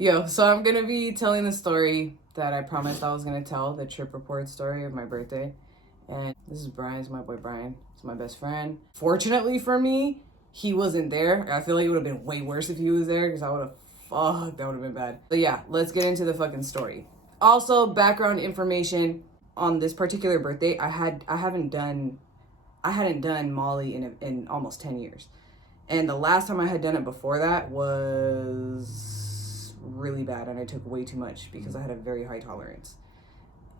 Yo, so I'm gonna be telling the story that I promised I was gonna tell, the trip report story of my birthday. And this is Brian, it's my boy Brian. It's my best friend. Fortunately for me, he wasn't there. I feel like it would have been way worse if he was there because that would have been bad. But yeah, let's get into the fucking story. Also, background information on this particular birthday, I hadn't done Molly in almost 10 years. And the last time I had done it before that was really bad, and I took way too much because I had a very high tolerance.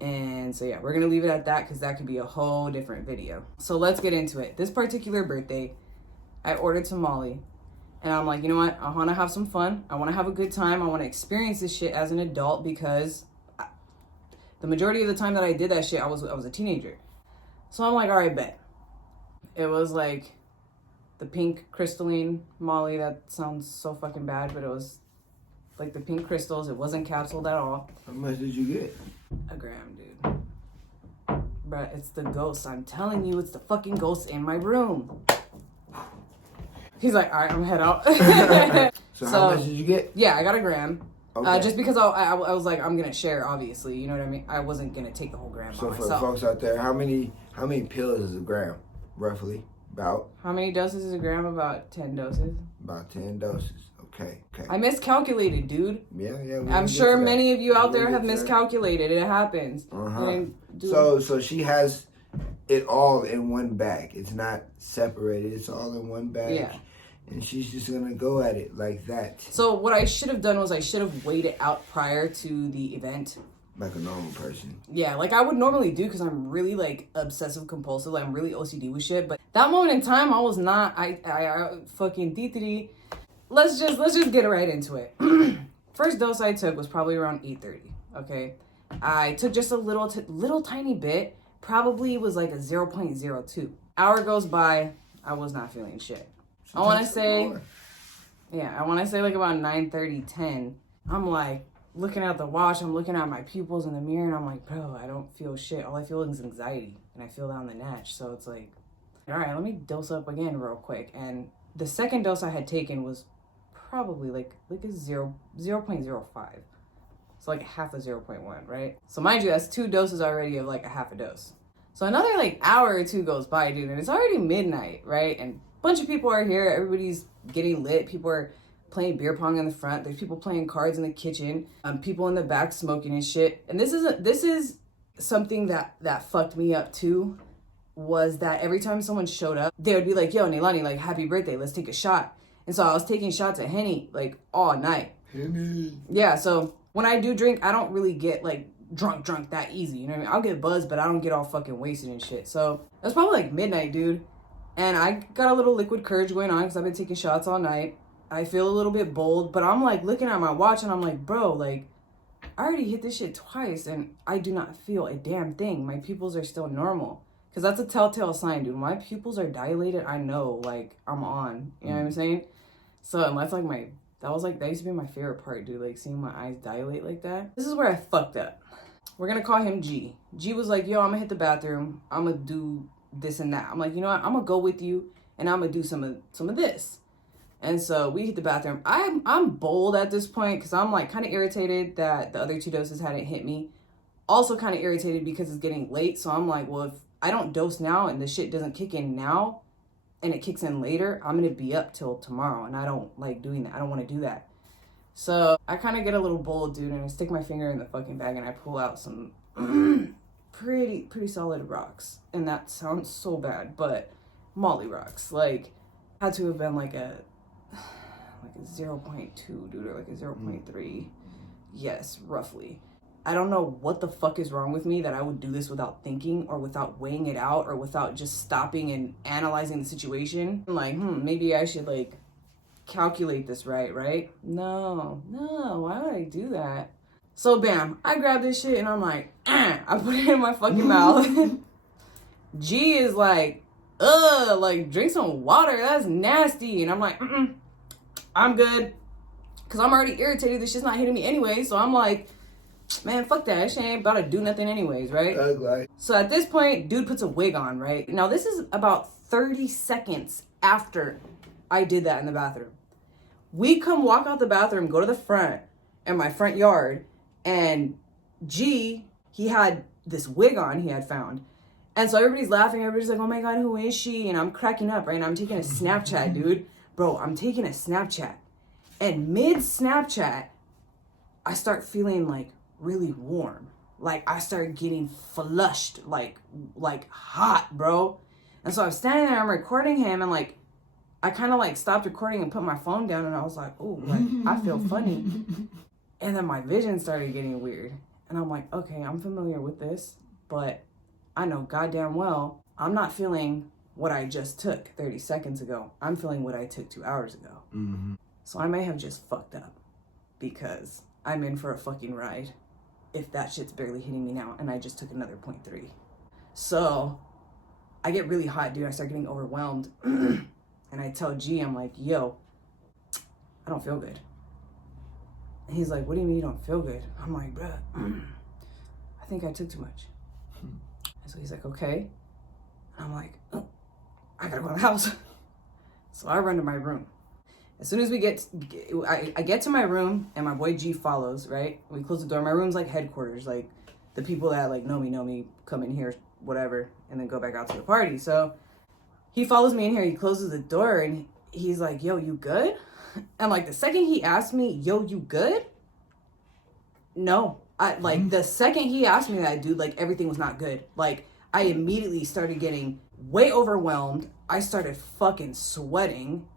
And so yeah, we're gonna leave it at that because that could be a whole different video. So let's get into it. This particular birthday, I ordered some Molly, and I'm like, you know what? I want to have some fun. I want to have a good time. I want to experience this shit as an adult because the majority of the time that I did that shit, I was a teenager. So I'm like, all right, bet. It was like the pink crystalline Molly. That sounds so fucking bad, but it was like the pink crystals. It wasn't capsuled at all. How much did you get? A gram, dude. Bruh, it's the ghost. I'm telling you, it's the fucking ghost in my room. He's like, all right, I'm head out. So how much did you get? Yeah, I got a gram. Okay. Just because I was like, I'm gonna share, obviously. You know what I mean? I wasn't gonna take the whole gram So by for myself. the folks out there, how many pills is a gram, roughly? About How many doses is a gram? About 10 doses. about 10 doses. Okay. I miscalculated, dude. Yeah. I'm sure many of you out there have miscalculated. It happens. So she has it all in one bag. It's not separated. It's all in one bag. Yeah. And she's just gonna go at it like that. So what I should have done was I should have waited out prior to the event. Like a normal person. Yeah, like I would normally do because I'm really like obsessive compulsive. Like I'm really OCD with shit. But that moment in time, I was not. I fucking DTD. Let's just get right into it. First dose I took was probably around 8:30. Okay, I took just a little tiny bit. Probably was like a 0.02. Hour goes by. I was not feeling shit. I want to say like about 9:30, 10. I'm like looking at the watch. I'm looking at my pupils in the mirror, and I'm like, bro, I don't feel shit. All I feel is anxiety, and I feel down the natch. So it's like, all right, let me dose up again real quick. And the second dose I had taken was probably like a 0.05. So like half of 0.1, right? So mind you, that's 2 doses already of like a half a dose. So another like hour or 2 goes by, dude, and it's already midnight, right? And a bunch of people are here. Everybody's getting lit. People are playing beer pong in the front. There's people playing cards in the kitchen. People in the back smoking and shit. And this is something that fucked me up too, was that every time someone showed up, they would be like, yo, Neilani, like, happy birthday, let's take a shot. And so I was taking shots of Henny like all night. Henny. Yeah, so when I do drink, I don't really get like drunk that easy. You know what I mean? I'll get buzzed, but I don't get all fucking wasted and shit. So it was probably like midnight, dude. And I got a little liquid courage going on because I've been taking shots all night. I feel a little bit bold, but I'm like looking at my watch and I'm like, bro, like I already hit this shit twice and I do not feel a damn thing. My pupils are still normal. Because that's a telltale sign, dude. When my pupils are dilated, I know, like, I'm on. You know what I'm saying? So, and that's like that used to be my favorite part, dude. Like, seeing my eyes dilate like that. This is where I fucked up. We're going to call him G. G was like, yo, I'm going to hit the bathroom. I'm going to do this and that. I'm like, you know what? I'm going to go with you, and I'm going to do some of this. And so we hit the bathroom. I'm bold at this point because I'm, like, kind of irritated that the other 2 doses hadn't hit me. Also kind of irritated because it's getting late. So I'm like, well, if I don't dose now and the shit doesn't kick in now and it kicks in later, I'm going to be up till tomorrow. And I don't like doing that. I don't want to do that. So I kind of get a little bold, dude, and I stick my finger in the fucking bag and I pull out some pretty solid rocks. And that sounds so bad, but Molly rocks. Like, had to have been like a 0.2, dude, or like a 0.3. Yes, roughly. I don't know what the fuck is wrong with me that I would do this without thinking or without weighing it out or without just stopping and analyzing the situation. I'm like, maybe I should like calculate this right? No, why would I do that? So bam, I grab this shit and I'm like, I put it in my fucking mouth. G is like, like drink some water, that's nasty. And I'm like, I'm good. Cause I'm already irritated, this shit's not hitting me anyway. So I'm like, man, fuck that. That shit ain't about to do nothing anyways, right? Ugly. So at this point, dude puts a wig on, right? Now, this is about 30 seconds after I did that in the bathroom. We come walk out the bathroom, go to the front, in my front yard, and G, he had this wig on he had found. And so everybody's laughing, everybody's like, oh my God, who is she? And I'm cracking up, right? And I'm taking a Snapchat, dude. Bro, I'm taking a Snapchat. And mid-Snapchat, I start feeling like really warm. Like I started getting flushed, like hot, bro. And so I'm standing there, I'm recording him, and like, I kind of like stopped recording and put my phone down, and I was like, oh, like I feel funny. And then my vision started getting weird. And I'm like, okay, I'm familiar with this, but I know goddamn well I'm not feeling what I just took 30 seconds ago. I'm feeling what I took 2 hours ago. Mm-hmm. So I may have just fucked up because I'm in for a fucking ride if that shit's barely hitting me now and I just took another 0.3. So I get really hot, dude. I start getting overwhelmed. And I tell G, I'm like, yo, I don't feel good. And he's like, what do you mean you don't feel good? I'm like, bruh, I think I took too much. And so he's like, okay. And I'm like, oh, I gotta go to the house. So I run to my room. As soon as I get to my room and my boy G follows, right? We close the door. My room's like headquarters. Like the people that like know me, come in here, whatever, and then go back out to the party. So he follows me in here. He closes the door and he's like, yo, you good? And like the second he asked me, yo, you good? No. The second he asked me that, dude, like everything was not good. Like I immediately started getting way overwhelmed. I started fucking sweating.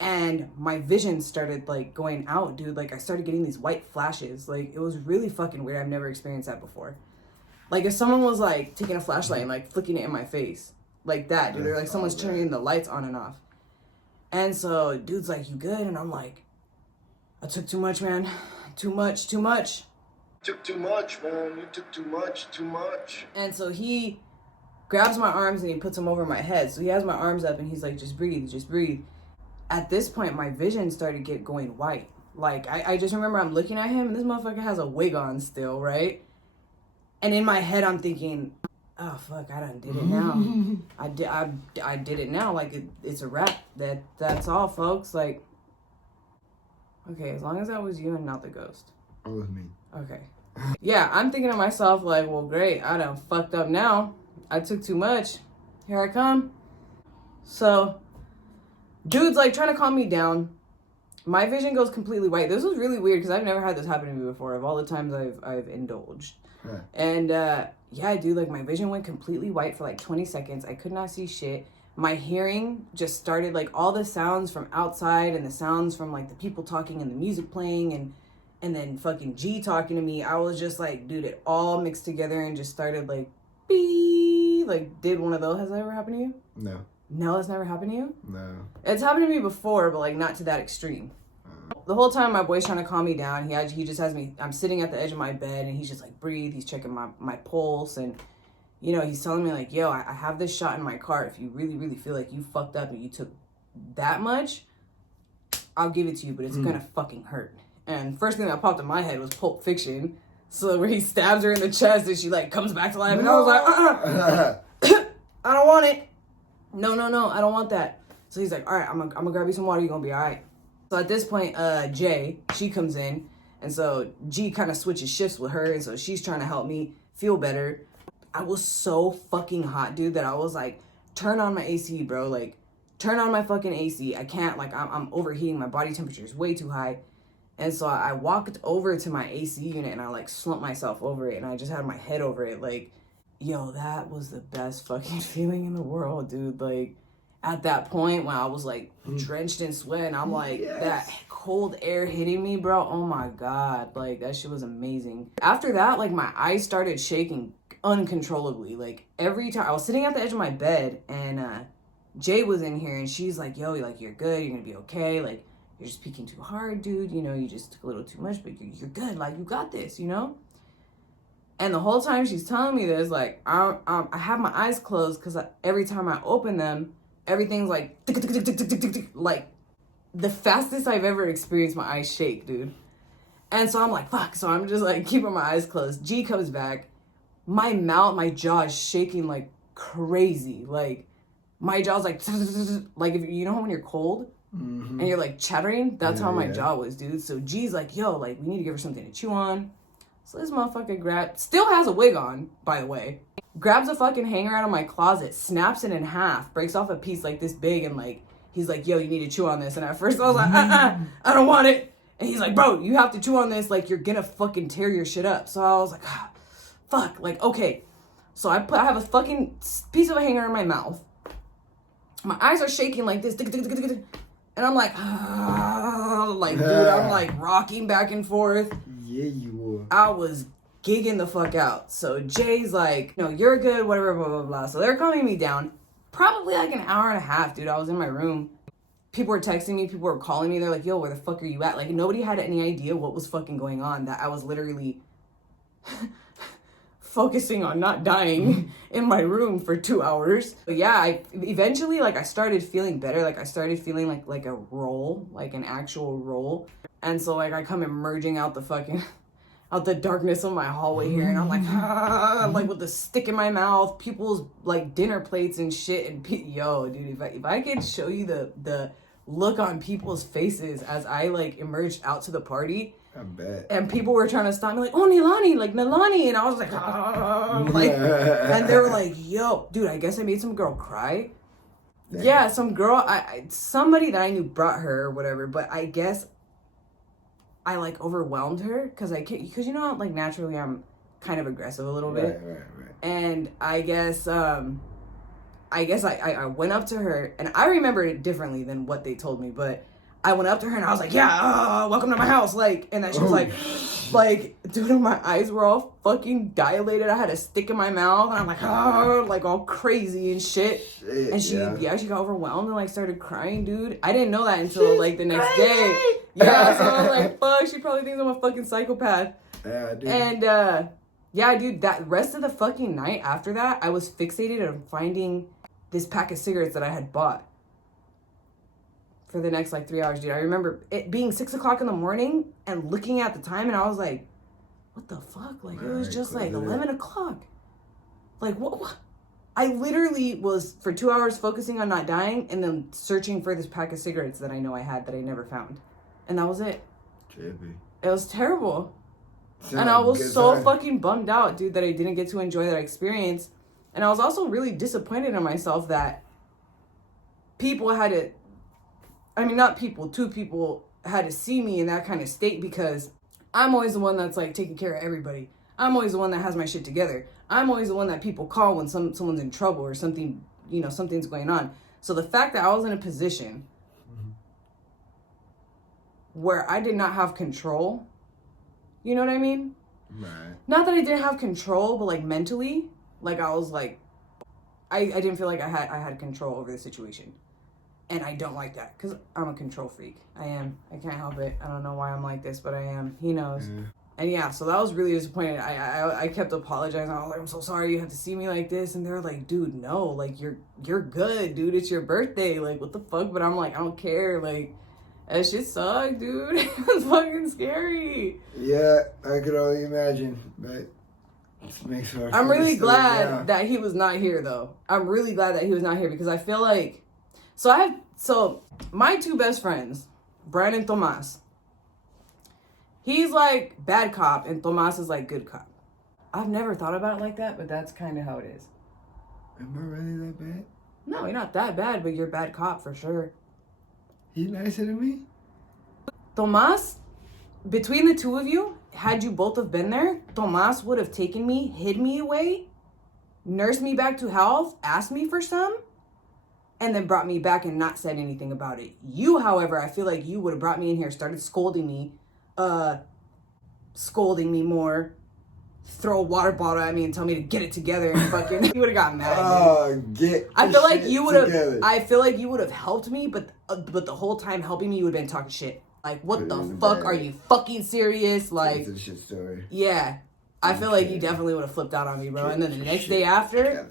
And my vision started like going out, dude. Like I started getting these white flashes. Like it was really fucking weird. I've never experienced that before. Like if someone was like taking a flashlight and like flicking it in my face. Like that, dude. Or like someone's turning the lights on and off. And so dude's like, you good? And I'm like, I took too much, man. Too much. Took too much, man. You took too much. And so he grabs my arms and he puts them over my head. So he has my arms up and he's like, just breathe. At this point, my vision started going white. Like, I just remember I'm looking at him, and this motherfucker has a wig on still, right? And in my head, I'm thinking, oh, fuck, I done did it now. I did it now. Like, it's a wrap. That's all, folks. Like, okay, as long as that was you and not the ghost. That was me. Okay. Yeah, I'm thinking to myself, like, well, great. I done fucked up now. I took too much. Here I come. So dude's like trying to calm me down. My vision goes completely white. This was really weird because I've never had this happen to me before of all the times I've indulged. Huh. And yeah, dude, like my vision went completely white for like 20 seconds. I could not see shit. My hearing just started like all the sounds from outside and the sounds from like the people talking and the music playing and then fucking G talking to me. I was just like, dude, it all mixed together and just started like beep. Like, did one of those, has that ever happened to you? No. No, it's never happened to you? No. It's happened to me before, but like not to that extreme. The whole time my boy's trying to calm me down. He just has me, I'm sitting at the edge of my bed and he's just like, breathe. He's checking my pulse and, you know, he's telling me like, yo, I have this shot in my car. If you really, really feel like you fucked up and you took that much, I'll give it to you, but it's gonna fucking hurt. And first thing that popped in my head was Pulp Fiction. So where he stabs her in the chest and she like comes back to life and I was like, I don't want it. No, I don't want that. So he's like, all right, I'm gonna grab you some water. You're gonna be all right. So at this point, Jay, she comes in. And so G kind of switches shifts with her. And so she's trying to help me feel better. I was so fucking hot, dude, that I was like, turn on my AC, bro. Like, turn on my fucking AC. I can't, like, I'm overheating. My body temperature is way too high. And so I walked over to my AC unit and I like slumped myself over it. And I just had my head over it. Like, yo, that was the best fucking feeling in the world, dude. Like, at that point when I was like drenched in sweat and I'm like, that cold air hitting me, bro. Oh my God. Like, that shit was amazing. After that, like, my eyes started shaking uncontrollably. Like, every time I was sitting at the edge of my bed and Jay was in here and she's like, yo, like, you're good. You're gonna be okay. Like, you're just peeking too hard, dude. You know, you just took a little too much, but you're good. Like, you got this, you know? And the whole time she's telling me this, like, I have my eyes closed because every time I open them, everything's like, like, the fastest I've ever experienced my eyes shake, dude. And so I'm like, fuck. So I'm just like keeping my eyes closed. G comes back. My mouth, my jaw is shaking like crazy. Like, my jaw's like, like, if you know when you're cold Mm-hmm. and you're like chattering. That's how my jaw was, dude. So G's like, yo, like, we need to give her something to chew on. So this motherfucker still has a wig on, by the way, grabs a fucking hanger out of my closet, snaps it in half, breaks off a piece like this big, and like, he's like, yo, you need to chew on this. And at first I was like, I don't want it. And he's like, bro, you have to chew on this, like, you're gonna fucking tear your shit up. So I was like, fuck, like, okay. So I have a fucking piece of a hanger in my mouth. My eyes are shaking like this. And I'm like, like, dude, I'm like rocking back and forth. Yeah, you were. I was gigging the fuck out. So Jay's like, no, you're good, whatever, blah, blah, blah. So they're calming me down. Probably like an hour and a half, dude. I was in my room. People were texting me. People were calling me. They're like, yo, where the fuck are you at? Like, nobody had any idea what was fucking going on. That I was literally focusing on not dying in my room for 2 hours. But yeah, I eventually, like, I started feeling better. Like, I started feeling like a roll, like an actual roll. And so, like, I come emerging out the fucking, out the darkness of my hallway here. And I'm like, like with the stick in my mouth, people's, like, dinner plates and shit. And, yo, dude, if I could show you the look on people's faces as I, like, emerged out to the party. I bet. And people were trying to stop me, like, oh, Nilani, like, Nilani. And I was like, like, and they were like, yo, dude, I guess I made some girl cry. Damn. Yeah, some girl, somebody that I knew brought her or whatever, but I guess I, like, overwhelmed her because because you know, like, naturally I'm kind of aggressive a little bit. Right. And I guess I went up to her, and I remember it differently than what they told me, but I went up to her and I was like, yeah, welcome to my house. Like, and then she was like, dude, my eyes were all fucking dilated. I had a stick in my mouth and I'm like all crazy and shit. And she got overwhelmed and like started crying, dude. I didn't know that until like the next day. Yeah, so I was like, fuck, she probably thinks I'm a fucking psychopath. Yeah, dude. And, yeah, dude, that rest of the fucking night after that, I was fixated on finding this pack of cigarettes that I had bought for the next, like, 3 hours, dude. I remember it being 6 o'clock in the morning and looking at the time, and I was like, what the fuck? Like, it was just, like, 11 o'clock. Like, what? I literally was, for 2 hours, focusing on not dying and then searching for this pack of cigarettes that I know I had that I never found. And that was it. Trippy. It was terrible. And I was so fucking bummed out, dude, that I didn't get to enjoy that experience. And I was also really disappointed in myself that people had to, I mean, not people, two people had to see me in that kind of state because I'm always the one that's like taking care of everybody. I'm always the one that has my shit together. I'm always the one that people call when someone's in trouble or something, you know, something's going on. So the fact that I was in a position where I did not have control, you know what I mean? Right. Not that I didn't have control, but like mentally, like I was like, I didn't feel like I had control over the situation. And I don't like that because I'm a control freak. I am. I can't help it. I don't know why I'm like this, but I am. He knows. Yeah. And yeah, so that was really disappointing. I kept apologizing. I was like, I'm so sorry you had to see me like this. And they were like, dude, no, like you're good, dude. It's your birthday. Like, what the fuck? But I'm like, I don't care. Like, that shit sucked, dude. It was fucking scary. Yeah, I could only imagine, but it makes her. I'm really glad that he was not here, though. I'm really glad that he was not here because I feel like, so my two best friends, Brian and Tomas, he's like bad cop and Tomas is like good cop. I've never thought about it like that, but that's kind of how it is. Am I really that bad? No, you're not that bad, but you're bad cop for sure. He's nicer than me? Tomas, between the two of you, had you both have been there, Tomas would have taken me, hid me away, nursed me back to health, asked me for some, and then brought me back and not said anything about it. You, however, I feel like you would have brought me in here, started scolding me more, throw a water bottle at me and tell me to get it together and fucking you would have got mad. I feel like you would have helped me, but the whole time helping me you would have been talking shit. Like, what the fuck? Are you fucking serious? Like, it's a shit story. Yeah. I feel like you definitely would have flipped out on me, bro. And then the next day after,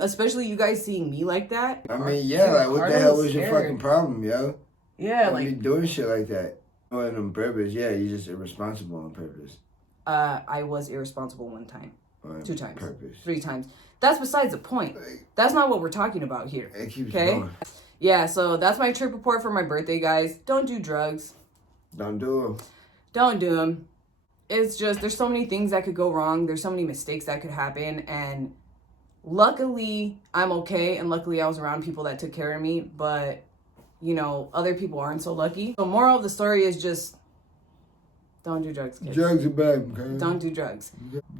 especially you guys seeing me like that. I mean, yeah, like, what the hell was your fucking problem, yo? Yeah, like, you doing shit like that. And on purpose, yeah, you're just irresponsible on purpose. I was irresponsible one time. 2 times. Purpose. 3 times. That's besides the point. That's not what we're talking about here. It keeps going. Yeah, so that's my trip report for my birthday, guys. Don't do drugs. Don't do them. Don't do them. It's just, there's so many things that could go wrong. There's so many mistakes that could happen. And luckily, I'm okay. And luckily, I was around people that took care of me. But, you know, other people aren't so lucky. So moral of the story is just, don't do drugs, kids. Drugs are bad, okay? Don't do drugs.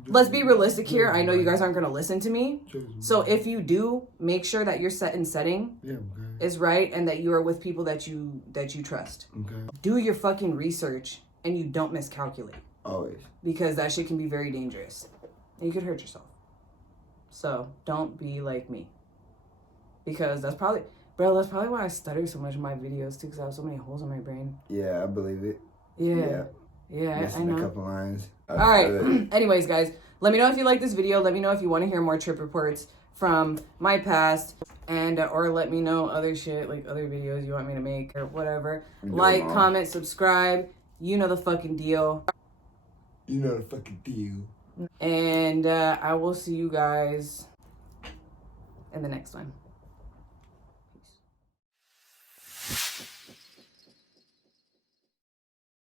Let's be realistic here. I know you guys aren't going to listen to me. So if you do, make sure that your setting is right and that you are with people that you trust. Okay. Do your fucking research and you don't miscalculate. Always. Because that shit can be very dangerous. And you could hurt yourself. So don't be like me. Because that's probably why I stutter so much in my videos too, because I have so many holes in my brain. Yeah, I believe it. Yeah, Missing I know. a couple lines. All right. Anyways, guys, let me know if you like this video. Let me know if you want to hear more trip reports from my past, and or let me know other shit, like other videos you want me to make or whatever. Like, comment, subscribe. You know the fucking deal. You know the fucking deal. And I will see you guys in the next one.